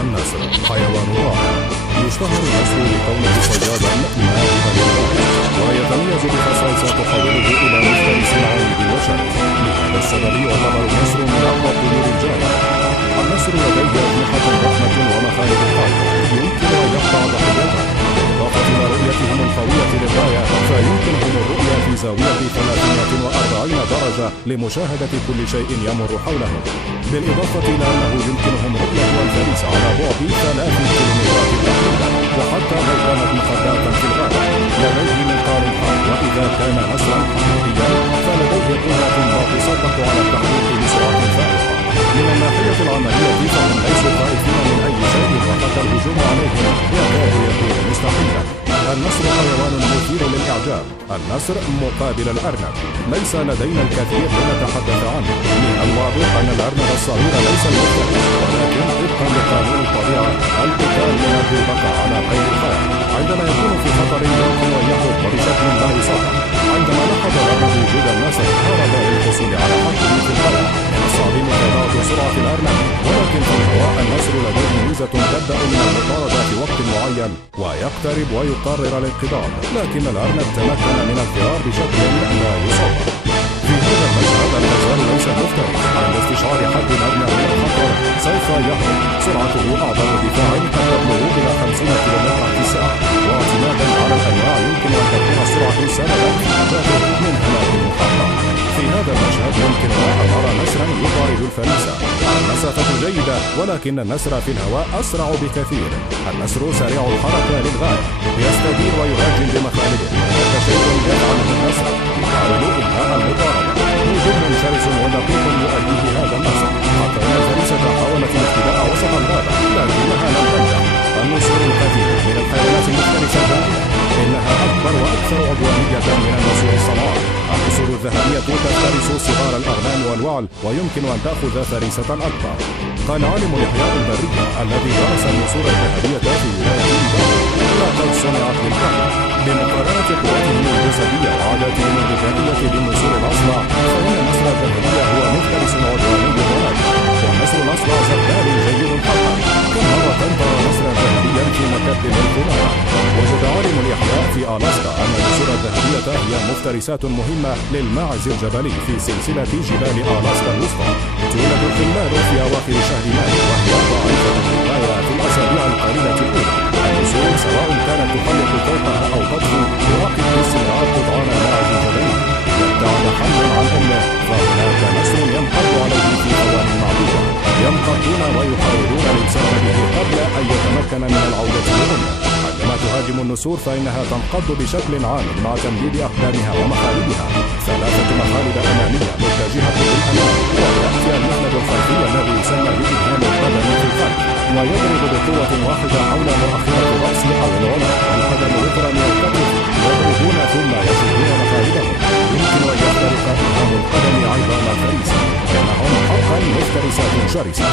النسر حيوان رائع، يشتهر النسر لكونه صيادا ماهرا للغاية، ويتميز بخصائص تحوله إلى مفترس عنيد وشرس. لهذا السبب يعتبر النسر من أقوى الطيور الجارحة. النسر لديه أجنحة ضخمة ومخالب حادة يمكن أن يقطع ضحيته، بالإضافة إلى رؤيتهم القوية للغاية فيمكنهم الرؤية في زاوية 340 درجة لمشاهدة كل شيء يمر حولهم، بالإضافة إلى أنه يمكنهم رؤية الفريسة على بعد 3 كيلومترات تقريبا، وحتى لو كانت مخبأة في الغابة. لديه منقار حاد، وإذا كان نسرا حقيقيا فلديه قدرة باقصة على التحقيق بسرعة فائقة. من الناحية العملية فهم ليسوا خائفين من أي شيء، وحتى الهجوم عليهم يكاد يكون مستحيلا. النسر حيوان مثير للإعجاب. النسر مقابل الأرنب. ليس لدينا الكثير لنتحدث عنه. من الواضح أن الأرنب الصغير ليس المفترس، ولكن طبقا لقانون الطبيعة القتال من أجل البقاء على قيد الحياة. عندما يكون في خطر يمكن أن يهرب وبشكل لا يصدق. عندما لاحظ الأرنب وجود النسر هرب للحصول على حقه في الحياة. من الصعب متابعة سرعة الأرنب، ولكن في الهواء النسر لديه ميزة تبدأ من المطاردة في وقت معين ويقترب ويقرر الانقضاض، لكن الأرنب تمكن من الفرار بشكل لا يصدق. في هذا المشهد الغزال ليس مفترس. عند استشعار حد أدنى من الخطر سوف يهرب. سرعته أعظم دفاع قد تبلغ إلى 50 كيلومترا في الساعة، واعتمادا على الأنواع يمكن أن تكون السرعة سببا في نجاته من هلاك محقق. في هذا المشهد يمكن أن نرى نسرا يطارد الفريسة. المسافة جيدة، ولكن النسر في الهواء أسرع بكثير. النسر سريع الحركة للغاية، يستدير ويهاجم بمخالبه. هذا شيء يفعله النسر، يحاول إنهاء المطاردة. هجوم شرس ودقيق يؤديه هذا النسر، حتى أن الفريسة حاولت الاختباء وسط الغابة لكنها لم تنجح. النسور القديمة من الحيوانات المفترسة الهائلة، إنها أكبر وأكثر عدوانية من النسور الصناعي. النسور الذهبية تفترس صغار الأغنام والوعل، ويمكن أن تأخذ فريسة أكبر. قال عالم الإحياء البرية الذي درس النسور الذهبية في ولاية إيداهو لقد صنعت للقتل. بمقارنة قوتهم الجسدية وعاداتهم الغذائية بالنسور الأصلع، فإن النسر الذهبي هو مفترس عدواني وناجح، والنسر الأصلع زبال جيد حقا. كم مرة ترى نسرا ذهبيا في مكب القمامة؟ وجد عالم الإحياء في ألاسكا أن النسور الذهبية هي مفترسات مهمة للماعز الجبلي في سلسلة جبال ألاسكا الوسطى. تولد الحمار في أواخر شهر مايو، وهي ضعيفة للغاية في الأسابيع القليلة الأولى. النسور سواء كانت تحلق فوقها أو تطفو تراقب باستمرار قطعان الماعز الجبلي. إذا ابتعد حمل عن أمه فهناك نسر ينقض عليه في ثوان معدودة. ينقضون ويحاولون الإمساك به قبل أن يتمكن من العودة لأمه. عندما تهاجم النسور فإنها تنقض بشكل عامل مع تمديد أقدامها ومخالبها. 3 مخالب أمامية متجهة للأمام، ويأتي المخلب الخلفي الذي يسمى بإبهام القدم في الخلف، ويضرب بقوة واحدة حول مؤخرة الرأس أو العنق. القدم يقرأ من الكتف، يضربون ثم يشدون مخالبهم. يمكن أن يخترق إبهام القدم عظام الفريسة، إنهم حقا مفترسات شرسة.